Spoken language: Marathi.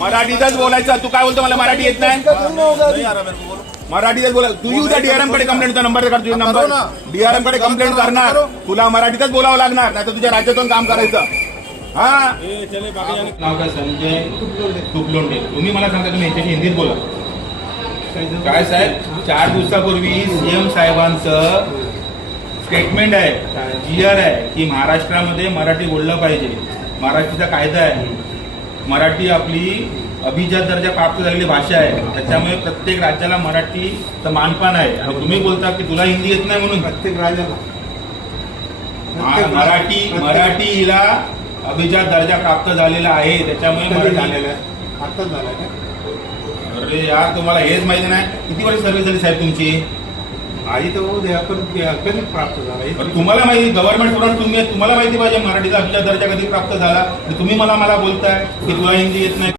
मराठीतच बोलायचं. तू काय बोलतो मला मराठी येत नाही? मराठीतच बोला. तू उद्या डीआरएम कडे कंप्लेंटचा नंबर काढ. तुझा नंबर डीआरएम कडे कंप्लेंट करणार. तुला मराठीतच बोलावं लागणार, नाही तर तुझ्या राज्यातून काम करायचं. हा नाव काय? संजय तुपलोंडे. तुम्ही मला सांगता तुम्ही याच्याशी हिंदीत बोला. काय साहेब, 4 दिवसापूर्वी सीएम साहेबांचं स्टेटमेंट आहे, जीआर आहे की महाराष्ट्रामध्ये मराठी बोललं पाहिजे. महाराष्ट्राचा कायदा आहे. मराठी आपली अभिजात दर्जा प्राप्त झालेली भाषा आहे. त्याच्यामुळे प्रत्येक राज्याला मराठीचं मानपान आहे. आणि तुम्ही बोलता की तुला हिंदी येत नाही म्हणून. प्रत्येक राज्याला मराठी हिला अभिजात दर्जा प्राप्त झालेला आहे. त्याच्यामुळे मराठी झालेलं आहे. आताच झालाय का? अरे यार, तुम्हाला हेच माहिती नाही. किती वर्ष सर्व्हिस झाली साहेब तुमची? आधी तर होऊ द्या, पण कधी प्राप्त झाला? तुम्हाला माहिती, गव्हर्नमेंट स्टुडंट तुम्ही, तुम्हाला माहिती पाहिजे मराठीचा अभिजात दर्जा कधी प्राप्त झाला. तुम्ही मला बोलताय की तुला हिंदी येत नाही.